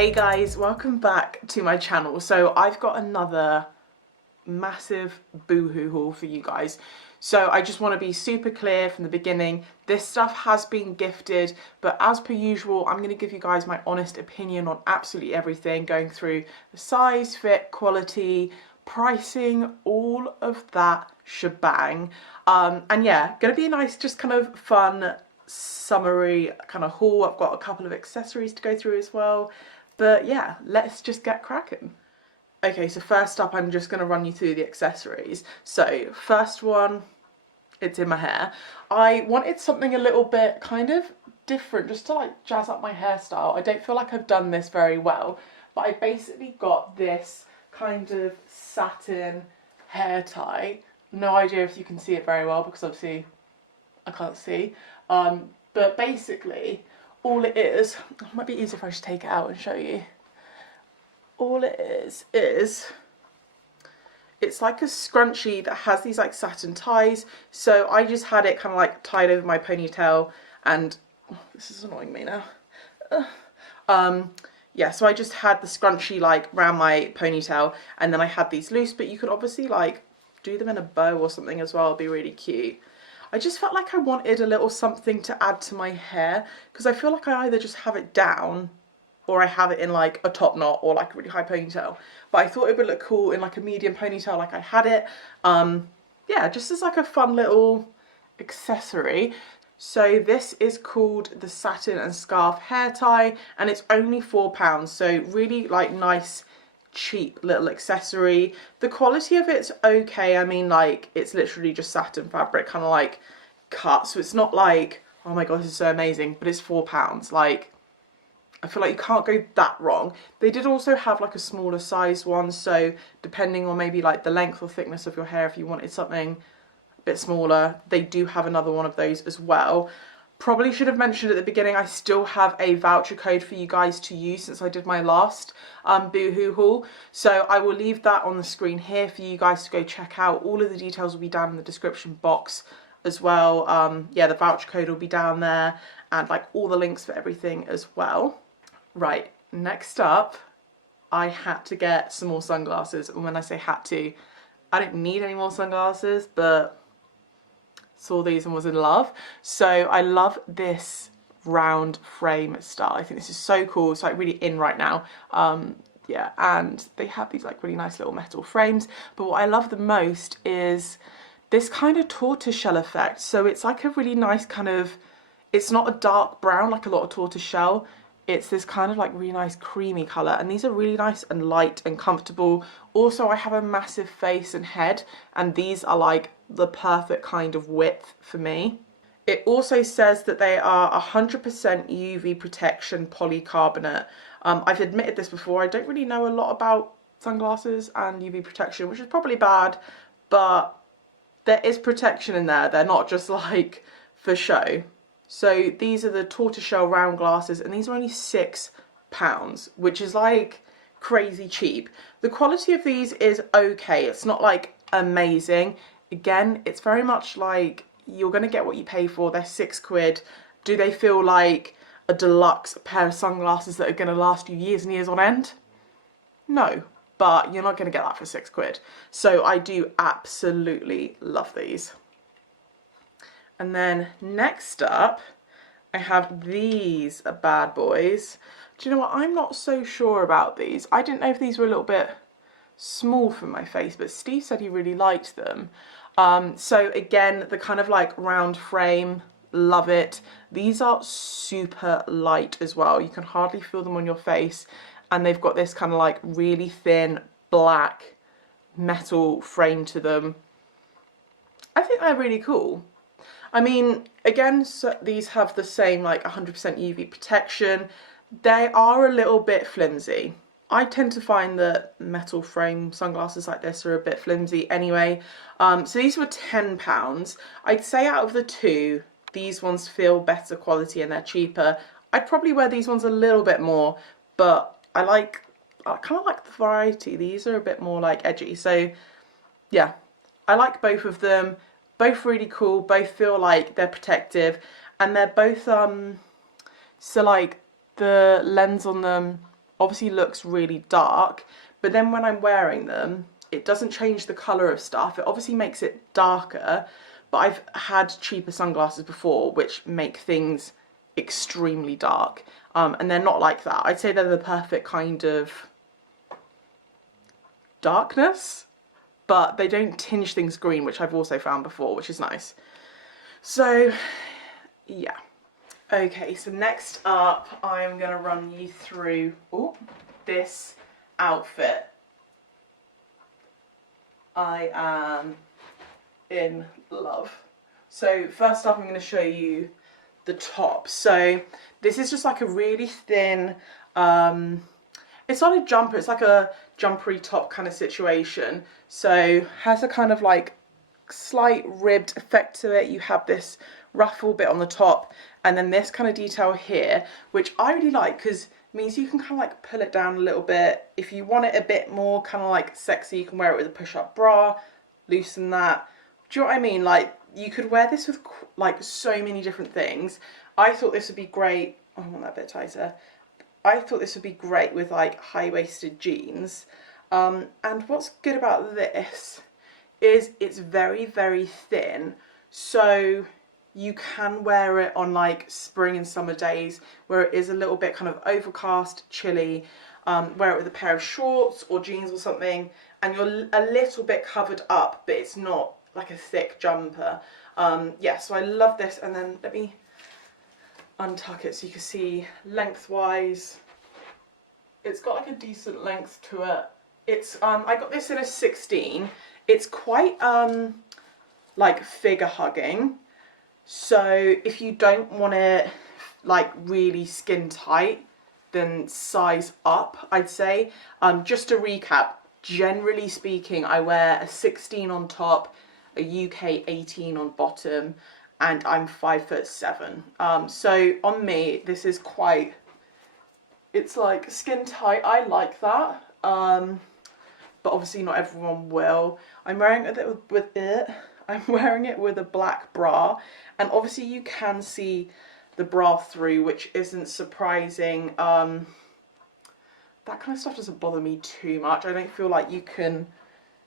Hey guys, welcome back to my channel. So I've got another massive BooHoo haul for you guys. So I just want to be super clear from the beginning, this stuff has been gifted, but as per usual, I'm going to give you guys my honest opinion on absolutely everything, going through the size, fit, quality, pricing, all of that shebang. And yeah, going to be a nice, just kind of fun, summery kind of haul. I've got a couple of accessories to go through as well. But yeah, let's just get cracking. Okay, so first up, I'm just going to run you through the accessories. So first one, it's in my hair. I wanted something a little bit kind of different, just to like jazz up my hairstyle. I don't feel like I've done this very well, but I basically got this kind of satin hair tie. No idea if you can see it very well because obviously I can't see. But basically, all it is, it might be easier if I just take it out and show you. All it is, it's like a scrunchie that has these like satin ties. So I just had it kind of like tied over my ponytail and, oh, this is annoying me now. Yeah, so I just had the scrunchie like around my ponytail and then I had these loose, but you could obviously like do them in a bow or something as well, it'd be really cute. I just felt like I wanted a little something to add to my hair because I feel like I either just have it down or I have it in like a top knot or like a really high ponytail. But I thought it would look cool in like a medium ponytail like I had it. Yeah, just as like a fun little accessory. So this is called the Satin and Scarf hair tie and it's only £4. So really like nice, cheap little accessory. The quality of it's okay. I mean, like, it's literally just satin fabric kind of like cut, so it's not like, oh my god, this is so amazing, but it's £4. Like, I feel like you can't go that wrong. They did also have like a smaller size one, so depending on maybe like the length or thickness of your hair, if you wanted something a bit smaller, they do have another one of those as well. Probably should have mentioned at the beginning, I still have a voucher code for you guys to use since I did my last BooHoo haul. So I will leave that on the screen here for you guys to go check out. All of the details will be down in the description box as well. Yeah, the voucher code will be down there and like all the links for everything as well. Right, next up, I had to get some more sunglasses. And when I say had to, I don't need any more sunglasses, but saw these and was in love. So I love this round frame style. I think this is so cool. It's like really in right now. Yeah, and they have these like really nice little metal frames. But what I love the most is this kind of tortoiseshell effect. So it's like a really nice kind of, it's not a dark brown like a lot of tortoiseshell. It's this kind of like really nice creamy colour, and these are really nice and light and comfortable. Also, I have a massive face and head, and these are like the perfect kind of width for me. It also says that they are 100% UV protection polycarbonate. I've admitted this before, I don't really know a lot about sunglasses and UV protection, which is probably bad, but there is protection in there. They're not just like for show. So these are the tortoiseshell round glasses and these are only £6, which is like crazy cheap. The quality of these is okay. It's not like amazing. Again, it's very much like you're going to get what you pay for. They're £6. Do they feel like a deluxe pair of sunglasses that are going to last you years and years on end? No, but you're not going to get that for £6. So I do absolutely love these. And then next up, I have these bad boys. Do you know what? I'm not so sure about these. I didn't know if these were a little bit small for my face, but Steve said he really liked them. So again, the kind of like round frame, love it. These are super light as well. You can hardly feel them on your face. And they've got this kind of like really thin black metal frame to them. I think they're really cool. I mean, again, so these have the same like 100% UV protection. They are a little bit flimsy. I tend to find that metal frame sunglasses like this are a bit flimsy anyway. So these were £10. I'd say out of the two, these ones feel better quality and they're cheaper. I'd probably wear these ones a little bit more, but I kind of like the variety. These are a bit more like edgy. So yeah, I like both of them. Both really cool, both feel like they're protective, and they're both, so like the lens on them obviously looks really dark, but then when I'm wearing them, it doesn't change the colour of stuff. It obviously makes it darker, but I've had cheaper sunglasses before which make things extremely dark, and they're not like that. I'd say they're the perfect kind of darkness, but they don't tinge things green, which I've also found before, which is nice. So yeah. Okay, so next up I'm going to run you through this outfit. I am in love. So first up I'm going to show you the top. So this is just like a really thin, it's not a jumper, it's like a jumpery top kind of situation. So has a kind of like slight ribbed effect to it. You have this ruffle bit on the top and then this kind of detail here, which I really like because it means you can kind of like pull it down a little bit. If you want it a bit more kind of like sexy, you can wear it with a push-up bra, loosen that. Do you know what I mean? Like you could wear this with like so many different things. I thought this would be great. Oh, I want that bit tighter. I thought this would be great with like high-waisted jeans. And what's good about this is it's very, very thin. So you can wear it on like spring and summer days where it is a little bit kind of overcast, chilly. Wear it with a pair of shorts or jeans or something, and you're a little bit covered up, but it's not like a thick jumper. Yeah, so I love this. And then let me untuck it so you can see lengthwise. It's got like a decent length to it. It's I got this in a 16. It's quite like figure hugging. So if you don't want it like really skin tight, then size up, I'd say. Just to recap, generally speaking, I wear a 16 on top, a UK 18 on bottom, and I'm 5'7". So on me, this is quite, it's like skin tight. I like that. But obviously not everyone will. I'm wearing it with a black bra, and obviously you can see the bra through, which isn't surprising. That kind of stuff doesn't bother me too much. I don't feel like you can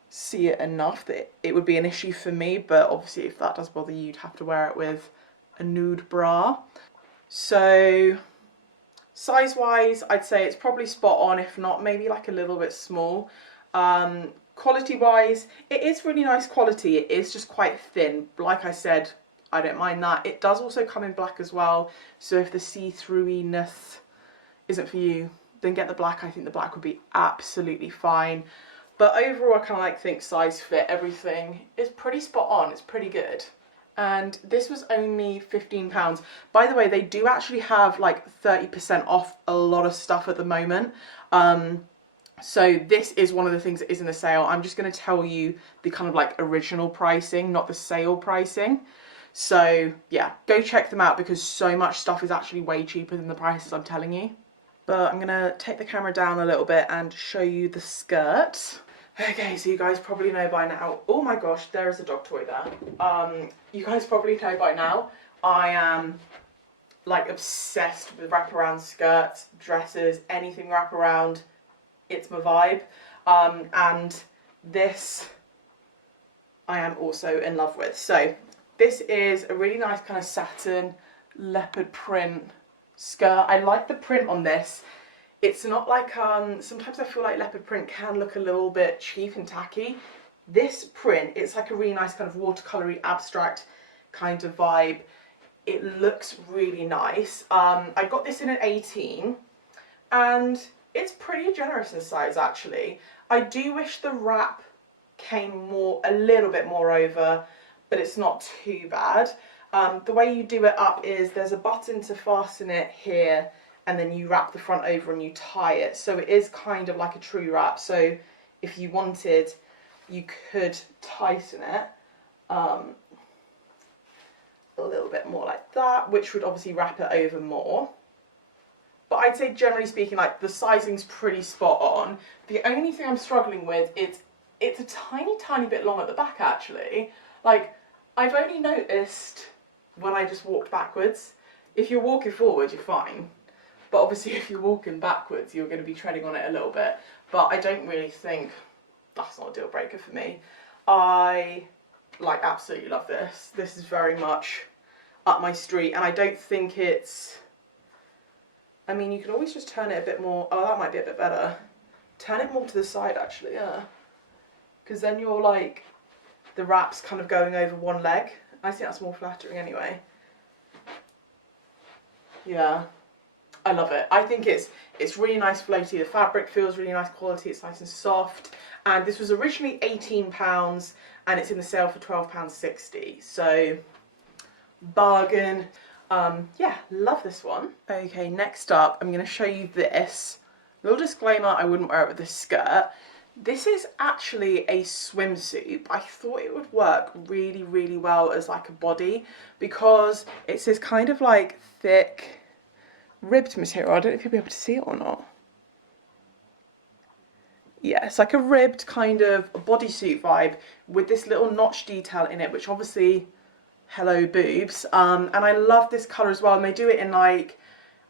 see it enough that it would be an issue for me, but obviously if that does bother you, you'd have to wear it with a nude bra. So size wise, I'd say it's probably spot on, if not maybe like a little bit small. Quality wise, it is really nice quality. It is just quite thin. Like I said, I don't mind that. It does also come in black as well, so if the see-throughiness isn't for you, then get the black. I think the black would be absolutely fine. But overall, I kind of like think size, fit, everything is pretty spot on. It's pretty good. And this was only £15. By the way, they do actually have like 30% off a lot of stuff at the moment. So this is one of the things that is in the sale. I'm just going to tell you the kind of like original pricing, not the sale pricing. So yeah, go check them out because so much stuff is actually way cheaper than the prices I'm telling you. But I'm going to take the camera down a little bit and show you the skirt. Okay, so you guys probably know by now, oh my gosh, there is a dog toy there. You guys probably know by now, I am like obsessed with wraparound skirts, dresses, anything wraparound. It's my vibe. And this I am also in love with. So this is a really nice kind of satin leopard print skirt. I like the print on this. It's not like, sometimes I feel like leopard print can look a little bit cheap and tacky. This print, it's like a really nice kind of watercolory abstract kind of vibe. It looks really nice. I got this in an 18 and it's pretty generous in size actually. I do wish the wrap came a little bit more over, but it's not too bad. The way you do it up is there's a button to fasten it here, and then you wrap the front over and you tie it. So it is kind of like a true wrap. So if you wanted, you could tighten it a little bit more like that, which would obviously wrap it over more. But I'd say generally speaking, like the sizing's pretty spot on. The only thing I'm struggling with is it's a tiny bit long at the back actually. Like I've only noticed when I just walked backwards. If you're walking forward, you're fine. but obviously if you're walking backwards, you're going to be treading on it a little bit. But I don't really think that's not a deal breaker for me. I like absolutely love this. This is very much up my street, and I don't think it's, I mean, you can always just turn it a bit more. Oh, that might be a bit better. Turn it more to the side, actually, yeah. Because then you're like, the wrap's kind of going over one leg. I think that's more flattering anyway. Yeah, I love it. I think it's really nice floaty. The fabric feels really nice quality. It's nice and soft. And this was originally £18 and it's in the sale for £12.60. So, bargain. Yeah, love this one. Okay, next up, I'm going to show you this. Little disclaimer, I wouldn't wear it with this skirt. This is actually a swimsuit, but I thought it would work really, really well as like a body because it's this kind of like thick ribbed material. I don't know if you'll be able to see it or not. Yeah, it's like a ribbed kind of bodysuit vibe with this little notch detail in it, which obviously, hello boobs. And I love this colour as well. And they do it in like,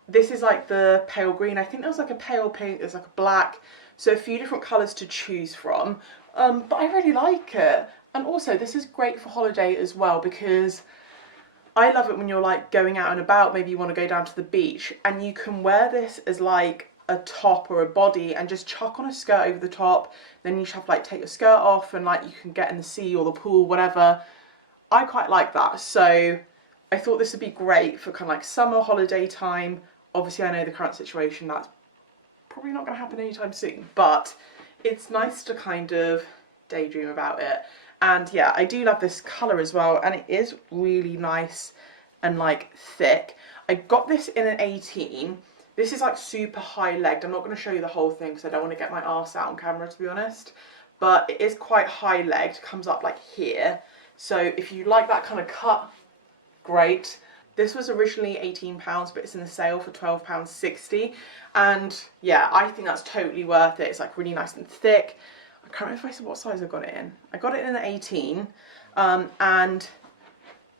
this is like the pale green. I think there's like a pale pink, there's like a black. So a few different colours to choose from. But I really like it. And also this is great for holiday as well because I love it when you're like going out and about, maybe you want to go down to the beach and you can wear this as like a top or a body and just chuck on a skirt over the top. Then you just have to like take your skirt off and like you can get in the sea or the pool, whatever. I quite like that. So I thought this would be great for kind of like summer holiday time. Obviously I know the current situation, that's probably not going to happen anytime soon, but it's nice to kind of daydream about it. And yeah, I do love this colour as well, and it is really nice and like thick. I got this in an 18. This is like super high legged. I'm not going to show you the whole thing because I don't want to get my arse out on camera, to be honest, but it is quite high legged, comes up like here. So if you like that kind of cut, great. This was originally £18, but it's in the sale for £12.60. And yeah, I think that's totally worth it. It's like really nice and thick. I can't remember if I said what size I got it in. I got it in an 18. And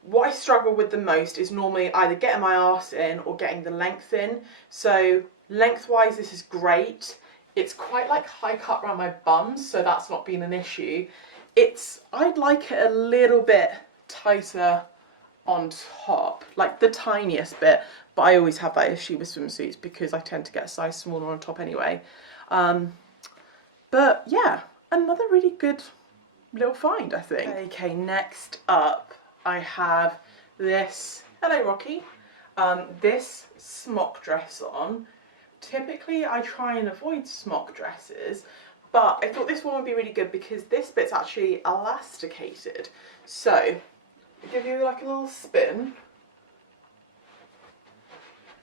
what I struggle with the most is normally either getting my arse in or getting the length in. So lengthwise, this is great. It's quite like high cut around my bum, so that's not been an issue. I'd like it a little bit tighter on top, like the tiniest bit, but I always have that issue with swimsuits because I tend to get a size smaller on top anyway. But yeah, another really good little find, I think. Okay, next up I have this, hello Rocky, this smock dress on. Typically I try and avoid smock dresses, but I thought this one would be really good because this bit's actually elasticated. So I'll give you like a little spin.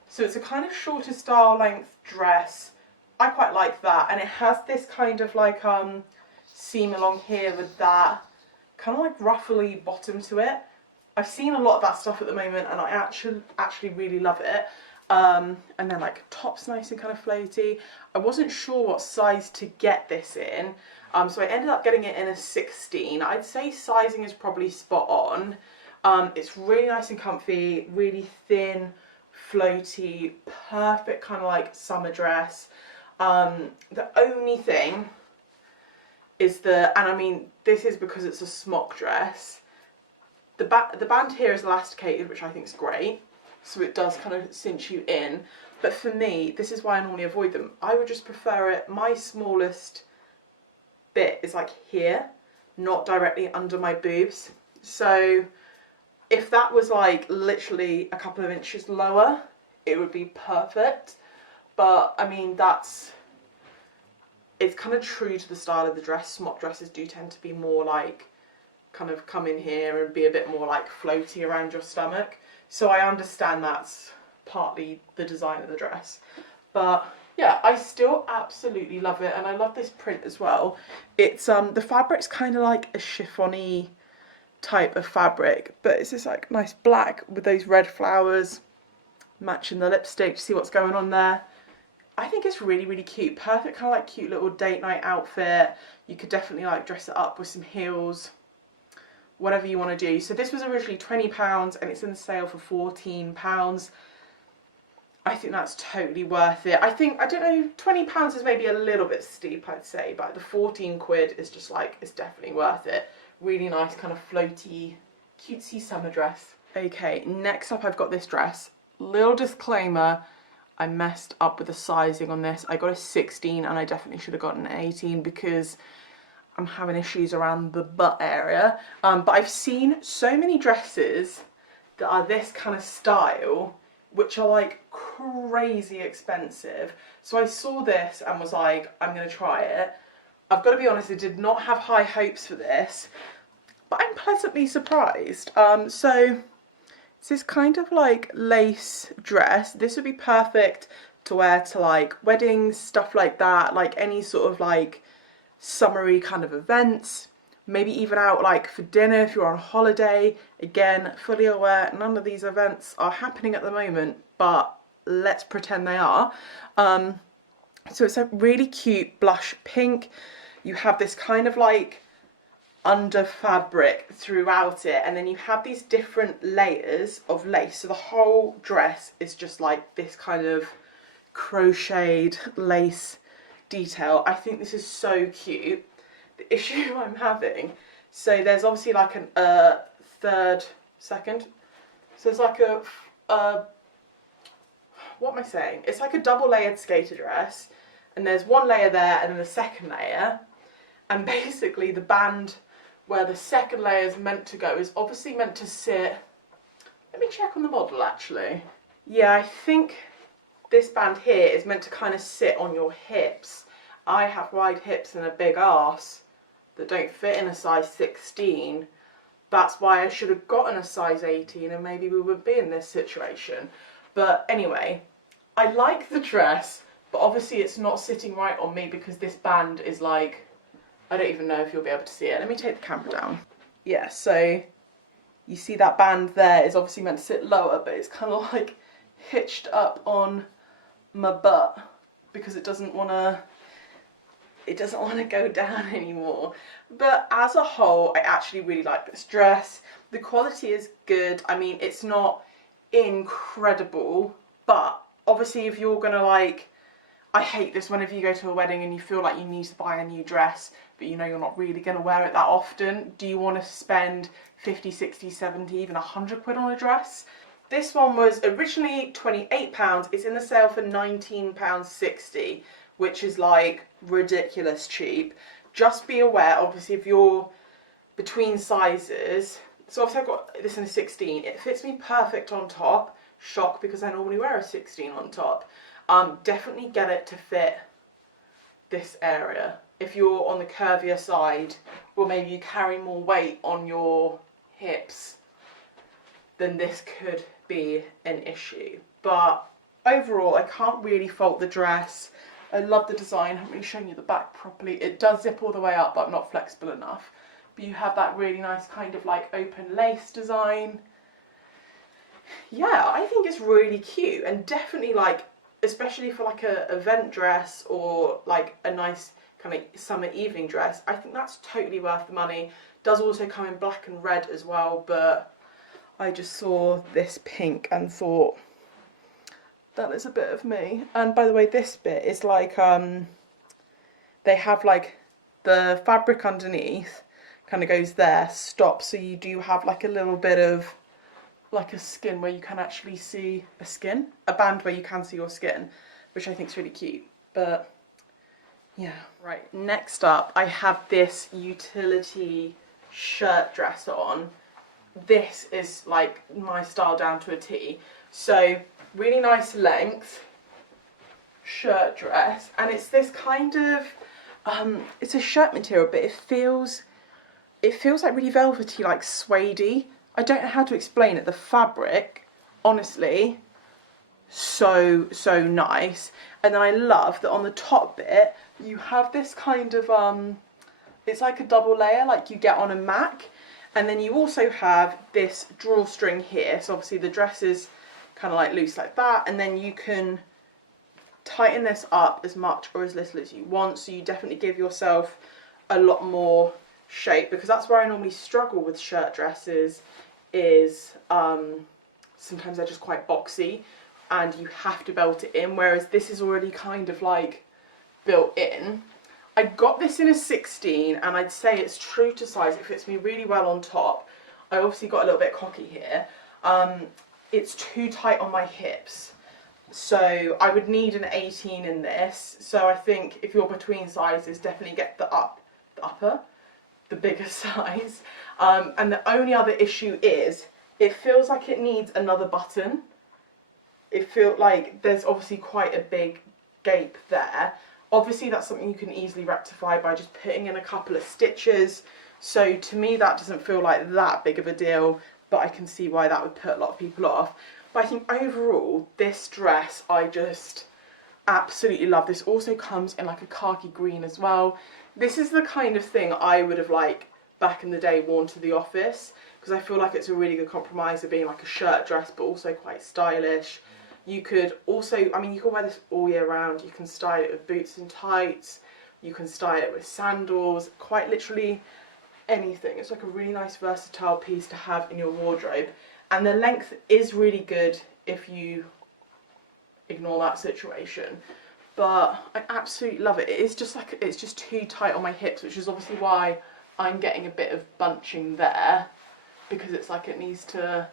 So it's a kind of shorter style length dress. I quite like that, and it has this kind of like seam along here with that kind of like ruffly bottom to it. I've seen a lot of that stuff at the moment and I actually really love it. And then like top's nice and kind of floaty. I wasn't sure what size to get this in, so I ended up getting it in a 16. I'd say sizing is probably spot on. It's really nice and comfy, really thin, floaty, perfect kind of like summer dress. The only thing is and I mean this is because it's a smock dress, the band here is elasticated, which I think is great, so it does kind of cinch you in, but for me, this is why I normally avoid them. I would just prefer it, my smallest bit is like here, not directly under my boobs. So if that was like literally a couple of inches lower, it would be perfect. But I mean, it's kind of true to the style of the dress. Smock dresses do tend to be more like kind of come in here and be a bit more like floaty around your stomach. So I understand that's partly the design of the dress. But yeah, I still absolutely love it, and I love this print as well. It's the fabric's kind of like a chiffon-y type of fabric, but it's this like nice black with those red flowers matching the lipstick. See what's going on there? I think it's really, really cute. Perfect kind of like cute little date night outfit. You could definitely like dress it up with some heels, whatever you want to do. So this was originally £20 and it's in the sale for £14. I think that's totally worth it. I think, I don't know, £20 is maybe a little bit steep, I'd say, but the 14 quid is just like, it's definitely worth it. Really nice kind of floaty, cutesy summer dress. Okay, next up I've got this dress. Little disclaimer, I messed up with the sizing on this. I got a 16 and I definitely should have gotten an 18 because I'm having issues around the butt area. But I've seen so many dresses that are this kind of style, which are like crazy expensive. So I saw this and was like, I'm gonna try it. I've got to be honest, I did not have high hopes for this, but I'm pleasantly surprised. So it's this kind of like lace dress. This would be perfect to wear to like weddings, stuff like that, like any sort of like summery kind of events. Maybe even out like for dinner if you're on holiday. Again, fully aware none of these events are happening at the moment, but let's pretend they are. So it's a really cute blush pink. You have this kind of like under fabric throughout it, and then you have these different layers of lace. So the whole dress is just like this kind of crocheted lace detail. I think this is so cute. The issue I'm having, so there's obviously like an second, so it's like a what am I saying? It's like a double layered skater dress, and there's one layer there and then the second layer, and basically the band where the second layer is meant to go is obviously meant to sit, let me check on the model actually. Yeah, I think this band here is meant to kind of sit on your hips. I have wide hips and a big arse that don't fit in a size 16. That's why I should have gotten a size 18 and maybe we wouldn't be in this situation. But anyway, I like the dress, but obviously it's not sitting right on me because this band is like, I don't even know if you'll be able to see it. Let me take the camera down. Yeah, so you see that band there is obviously meant to sit lower, but it's kind of like hitched up on my butt because it doesn't want to go down anymore. But as a whole, I actually really like this dress. The quality is good. I mean, it's not incredible, but obviously if you're gonna like, I hate this whenever you go to a wedding and you feel like you need to buy a new dress, but you know you're not really gonna wear it that often. Do you want to spend 50, 60, 70, even 100 quid on a dress? This one was originally £28. It's in the sale for £19.60, which is like ridiculous cheap. Just be aware, obviously, if you're between sizes. So obviously I've got this in a 16. It fits me perfect on top. Shock, because I normally wear a 16 on top. Definitely get it to fit this area. If you're on the curvier side, or maybe you carry more weight on your hips, then this could be an issue. But overall, I can't really fault the dress. I love the design. I haven't really shown you the back properly. It does zip all the way up, but I'm not flexible enough. But you have that really nice kind of like open lace design. Yeah, I think it's really cute, and definitely like, especially for like a event dress or like a nice kind of summer evening dress, I think that's totally worth the money. Does also come in black and red as well, but I just saw this pink and thought, that is a bit of me. And by the way, this bit is like, they have like the fabric underneath kind of goes there, stops, so you do have like a little bit of like a skin where you can actually see a band where you can see your skin, which I think is really cute. But yeah. Right, next up I have this utility shirt dress on. This is like my style down to a T. So really nice length shirt dress, and it's this kind of it's a shirt material, but it feels like really velvety, like suede-y. I don't know how to explain it. The fabric, honestly, so nice. And then I love that on the top bit you have this kind of it's like a double layer like you get on a Mac, and then you also have this drawstring here. So obviously the dress is kind of like loose like that, and then you can tighten this up as much or as little as you want, so you definitely give yourself a lot more shape, because that's where I normally struggle with shirt dresses, is sometimes they're just quite boxy. and you have to belt it in, whereas this is already kind of like built in. I got this in a 16 and I'd say it's true to size. It fits me really well on top. I obviously got a little bit cocky here. It's too tight on my hips, so I would need an 18 in this. So I think if you're between sizes, definitely get the bigger size. And the only other issue is it feels like it needs another button. It feels like there's obviously quite a big gape there. Obviously that's something you can easily rectify by just putting in a couple of stitches. So to me that doesn't feel like that big of a deal, but I can see why that would put a lot of people off. But I think overall, this dress, I just absolutely love. This also comes in like a khaki green as well. This is the kind of thing I would have like back in the day worn to the office, because I feel like it's a really good compromise of being like a shirt dress but also quite stylish. You could also, I mean, you can wear this all year round. You can style it with boots and tights. You can style it with sandals, quite literally anything. It's like a really nice versatile piece to have in your wardrobe, and the length is really good if you ignore that situation, but I absolutely love it. It is just like, it's just too tight on my hips, which is obviously why I'm getting a bit of bunching there, because it's like it needs to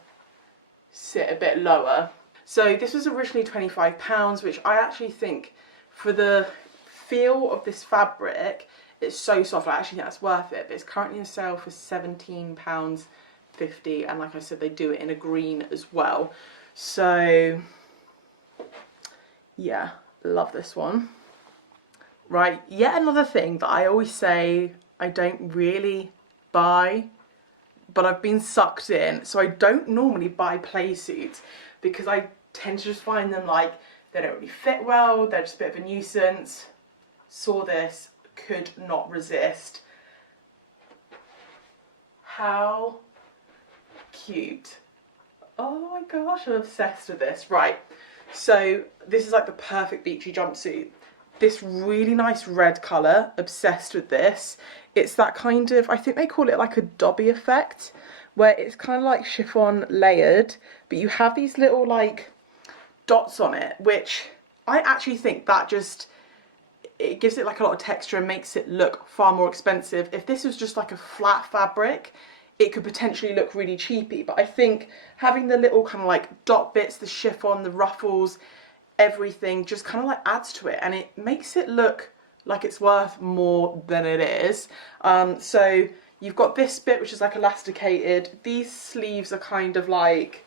sit a bit lower. So this was originally £25, which I actually think for the feel of this fabric, it's so soft. I actually think that's worth it, but it's currently on sale for £17.50, and like I said, they do it in a green as well. So yeah, love this one. Right, yet another thing that I always say I don't really buy, but I've been sucked in. So I don't normally buy play suits because I tend to just find them like they don't really fit well, they're just a bit of a nuisance. Saw this, could not resist. How cute. Oh my gosh, I'm obsessed with this. Right, so this is like the perfect beachy jumpsuit. This really nice red colour, obsessed with this. It's that kind of, I think they call it like a Dobby effect, where it's kind of like chiffon layered, but you have these little like dots on it, which I actually think that just, it gives it like a lot of texture and makes it look far more expensive. If this was just like a flat fabric, it could potentially look really cheapy, but I think having the little kind of like dot bits, the chiffon, the ruffles, everything just kind of like adds to it, and it makes it look like it's worth more than it is. So you've got this bit which is like elasticated. These sleeves are kind of like,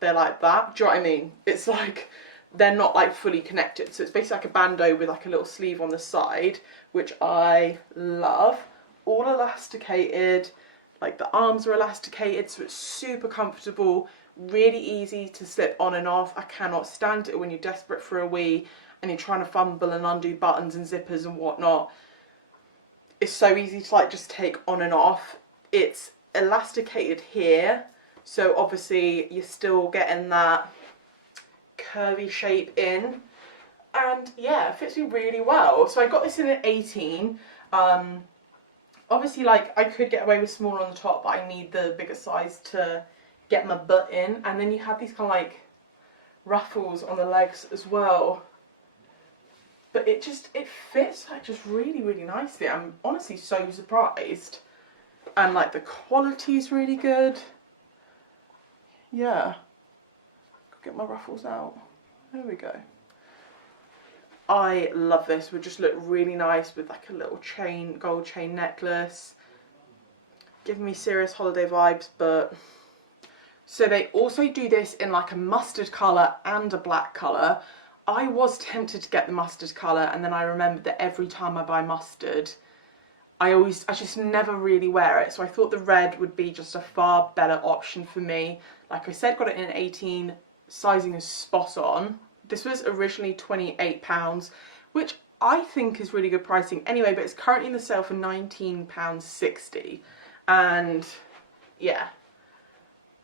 they're like that, do you know what I mean? It's like, they're not like fully connected, so it's basically like a bandeau with like a little sleeve on the side, which I love. All elasticated, like the arms are elasticated, so it's super comfortable, really easy to slip on and off. I cannot stand it when you're desperate for a wee and you're trying to fumble and undo buttons and zippers and whatnot. It's so easy to like just take on and off. It's elasticated here, so obviously you're still getting that curvy shape in, and yeah, it fits me really well. So I got this in an 18. Obviously, like, I could get away with smaller on the top, but I need the bigger size to get my butt in. And then you have these kind of like ruffles on the legs as well, but it fits like just really nicely. I'm honestly so surprised, and like the quality is really good. Yeah, get my ruffles out. There we go. I love this. Would just look really nice with like a little chain, gold chain necklace. Giving me serious holiday vibes. But so they also do this in like a mustard colour and a black colour. I was tempted to get the mustard colour, and then I remembered that every time I buy mustard, I just never really wear it. So I thought the red would be just a far better option for me. Like I said, got it in an 18, sizing is spot on. This was originally £28, which I think is really good pricing anyway, but it's currently in the sale for £19.60. And yeah,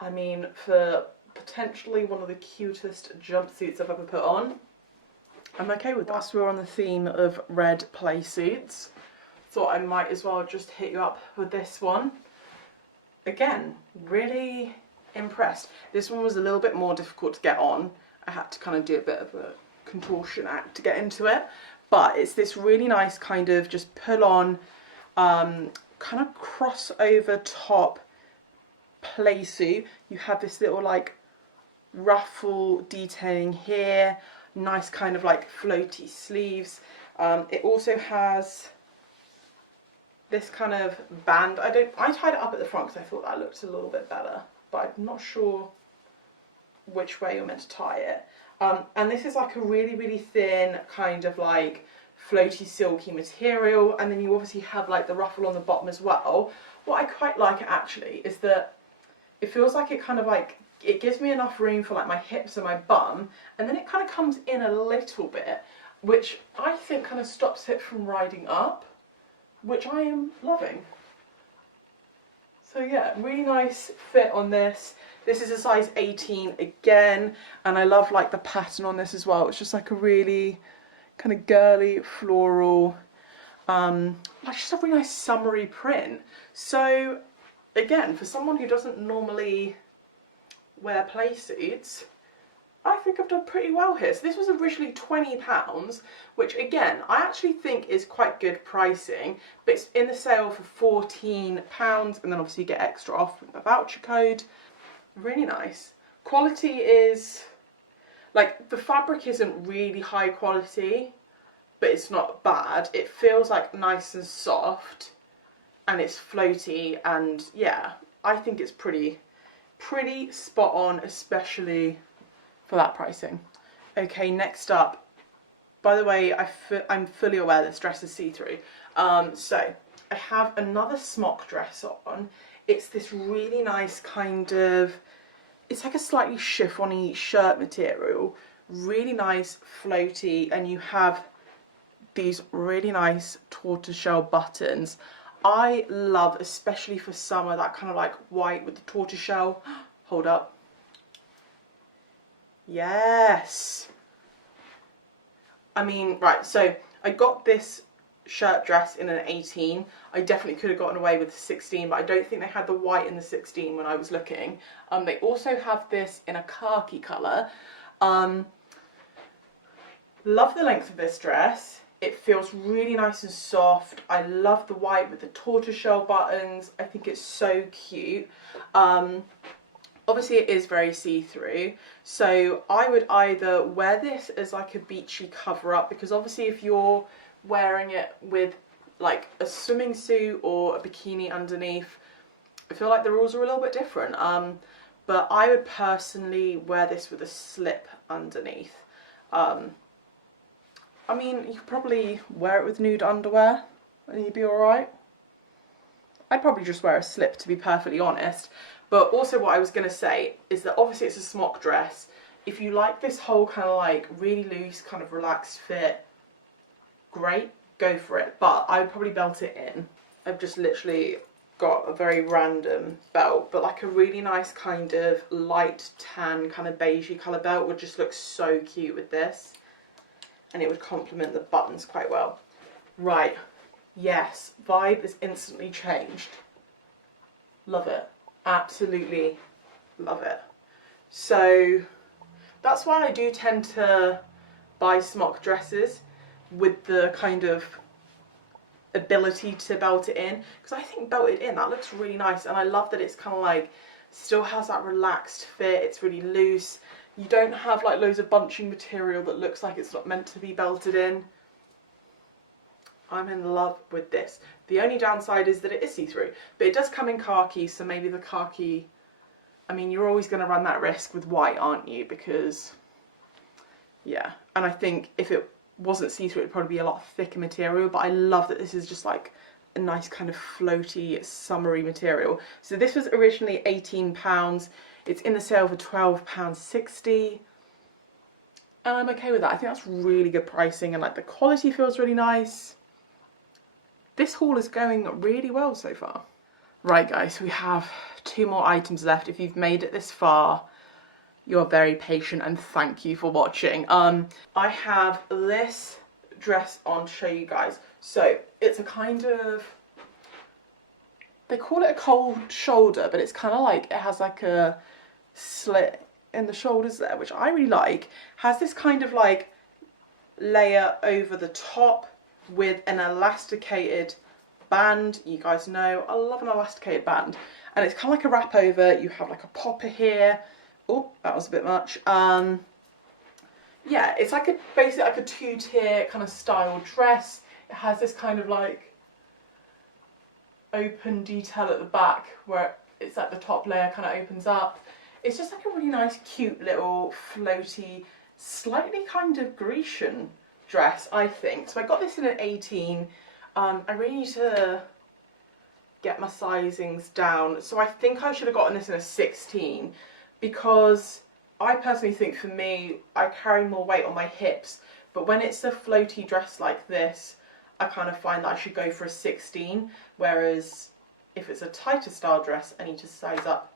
I mean, for potentially one of the cutest jumpsuits I've ever put on, I'm okay with that. Whilst we're on the theme of red play suits, thought I might as well just hit you up with this one. Again, really impressed. This one was a little bit more difficult to get on. I had to kind of do a bit of a contortion act to get into it, but it's this really nice kind of just pull on, kind of crossover top play suit. You have this little like ruffle detailing here, nice kind of like floaty sleeves. It also has this kind of band. I tied it up at the front because I thought that looked a little bit better, but I'm not sure which way you're meant to tie it. And this is like a really, really thin kind of like floaty silky material, and then you obviously have like the ruffle on the bottom as well. What I quite like actually is that it feels like it kind of like, it gives me enough room for like my hips and my bum, and then it kind of comes in a little bit, which I think kind of stops it from riding up, which I am loving. So yeah, really nice fit on this. This is a size 18 again, and I love like the pattern on this as well. It's just like a really kind of girly floral, like just a really nice summery print. So again, for someone who doesn't normally wear play suits, I think I've done pretty well here. So this was originally £20, which again, I actually think is quite good pricing, but it's in the sale for £14, and then obviously you get extra off with the voucher code. Really nice. Quality is, like, the fabric isn't really high quality, but it's not bad. It feels like nice and soft, and it's floaty, and yeah, I think it's pretty spot on, especially for that pricing. Okay, next up, by the way, I'm fully aware this dress is see-through. So I have another smock dress on. It's this really nice kind of, it's like a slightly chiffony shirt material, really nice floaty, and you have these really nice tortoiseshell buttons. I love, especially for summer, that kind of like white with the tortoiseshell. Hold up. Yes. I mean, right, so I got this shirt dress in an 18. I definitely could have gotten away with the 16, but I don't think they had the white in the 16 when I was looking. They also have this in a khaki colour. Love the length of this dress. It feels really nice and soft. I love the white with the tortoiseshell buttons. I think it's so cute. Obviously it is very see-through, so I would either wear this as like a beachy cover-up, because obviously if you're wearing it with like a swimming suit or a bikini underneath, I feel like the rules are a little bit different. But I would personally wear this with a slip underneath. I mean, you could probably wear it with nude underwear and you'd be alright. I'd probably just wear a slip, to be perfectly honest. But also what I was going to say is that obviously it's a smock dress. If you like this whole kind of like really loose, kind of relaxed fit, great, go for it. But I would probably belt it in. I've just literally got a very random belt, but like a really nice kind of light tan kind of beigey colour belt would just look so cute with this. And it would complement the buttons quite well. Right, yes, vibe is instantly changed. Love it. Absolutely love it. So that's why I do tend to buy smock dresses with the kind of ability to belt it in, because I think belted in, that looks really nice, and I love that it's kind of like still has that relaxed fit. It's really loose. You don't have like loads of bunching material that looks like it's not meant to be belted in. I'm in love with this. The only downside is that it is see-through, but it does come in khaki, so maybe the khaki, I mean, you're always going to run that risk with white, aren't you? Because, yeah, and I think if it wasn't see-through, it'd probably be a lot thicker material, but I love that this is just like a nice kind of floaty, summery material. So this was originally £18. It's in the sale for £12.60. And I'm okay with that. I think that's really good pricing, and like the quality feels really nice. This haul is going really well so far. Right guys, we have 2 more items left. If you've made it this far, you're very patient, and thank you for watching. I have this dress on to show you guys. So it's a kind of, they call it a cold shoulder, but it's kind of like, it has like a slit in the shoulders there, which I really like. Has this kind of like layer over the top with an elasticated band. You guys know I love an elasticated band, and it's kind of like a wrap over. You have like a popper here. Oh, that was a bit much. Yeah, it's like basically like a two-tier kind of style dress. It has this kind of like open detail at the back where it's like the top layer kind of opens up. It's just like a really nice, cute little floaty, slightly kind of Grecian dress, I think. So I got this in an 18. I really need to get my sizings down. So I think I should have gotten this in a 16 because I personally think for me, I carry more weight on my hips. But when it's a floaty dress like this, I kind of find that I should go for a 16. Whereas if it's a tighter style dress, I need to size up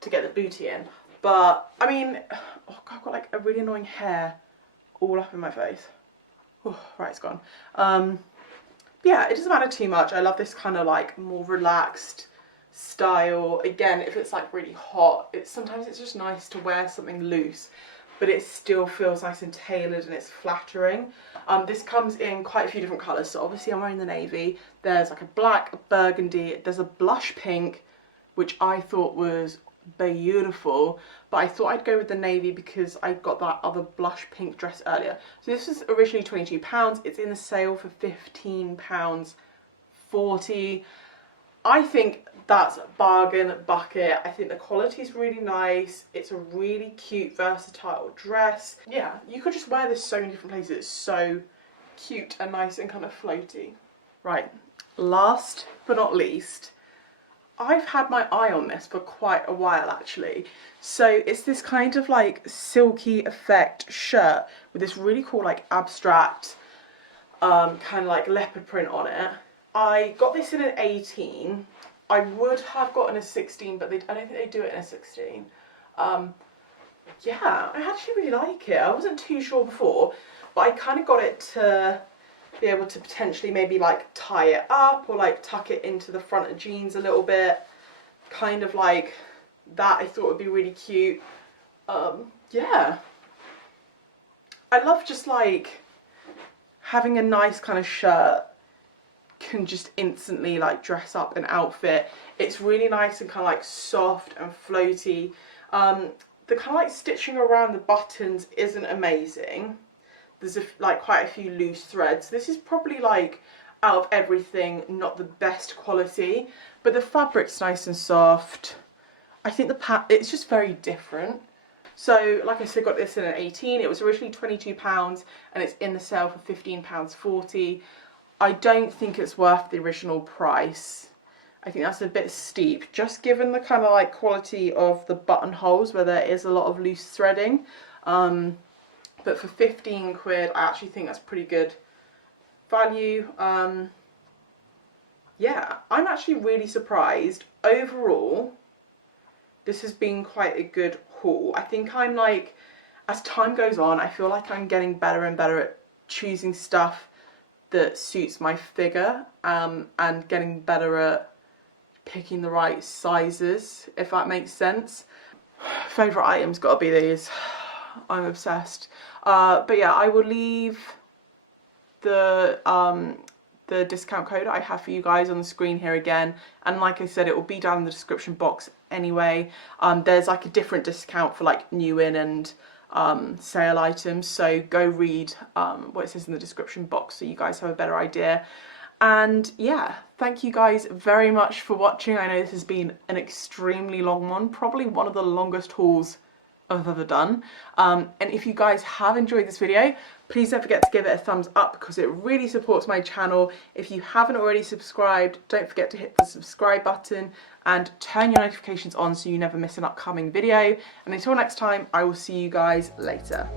to get the booty in. But I mean, oh God, I've got like a really annoying hair all up in my face. Oh, right, it's gone. Yeah, it doesn't matter too much. I love this kind of like more relaxed style. Again, if it's like really hot, sometimes it's just nice to wear something loose, but it still feels nice and tailored and it's flattering. This comes in quite a few different colours. So obviously I'm wearing the navy. There's like a black, a burgundy. There's a blush pink, which I thought was beautiful, but I thought I'd go with the navy because I got that other blush pink dress earlier. So this was originally £22. It's in the sale for £15.40. I think that's a bargain bucket. I think the quality is really nice. It's a really cute, versatile dress. Yeah, you could just wear this so many different places. It's so cute and nice and kind of floaty. Right, last but not least, I've had my eye on this for quite a while actually. So it's this kind of like silky effect shirt with this really cool like abstract kind of like leopard print on it. I got this in an 18. I would have gotten a 16, but I don't think they do it in a 16. Yeah, I actually really like it. I wasn't too sure before, but I kind of got it to be able to potentially maybe like tie it up or like tuck it into the front of jeans a little bit, kind of like that. I thought would be really cute. Yeah, I love just like having a nice kind of shirt can just instantly like dress up an outfit. It's really nice and kind of like soft and floaty. The kind of like stitching around the buttons isn't amazing. There's like quite a few loose threads. This is probably like out of everything not the best quality, but the fabric's nice and soft. I think it's just very different. So like I said, got this in an 18. It was originally £22 and it's in the sale for £15.40. I don't think it's worth the original price. I think that's a bit steep, just given the kind of like quality of the buttonholes where there is a lot of loose threading. But for 15 quid, I actually think that's pretty good value. Yeah, I'm actually really surprised. Overall, this has been quite a good haul. I think I'm like, as time goes on, I feel like I'm getting better and better at choosing stuff that suits my figure, and getting better at picking the right sizes, if that makes sense. Favourite items gotta be these. I'm obsessed. But yeah, I will leave the discount code I have for you guys on the screen here again, and like I said, it will be down in the description box anyway. There's like a different discount for like new in and sale items, so go read what it says in the description box so you guys have a better idea. And yeah, thank you guys very much for watching. I know this has been an extremely long one, probably one of the longest hauls I've ever done. And if you guys have enjoyed this video, please don't forget to give it a thumbs up because it really supports my channel. If you haven't already subscribed, don't forget to hit the subscribe button and turn your notifications on so you never miss an upcoming video. And until next time, I will see you guys later.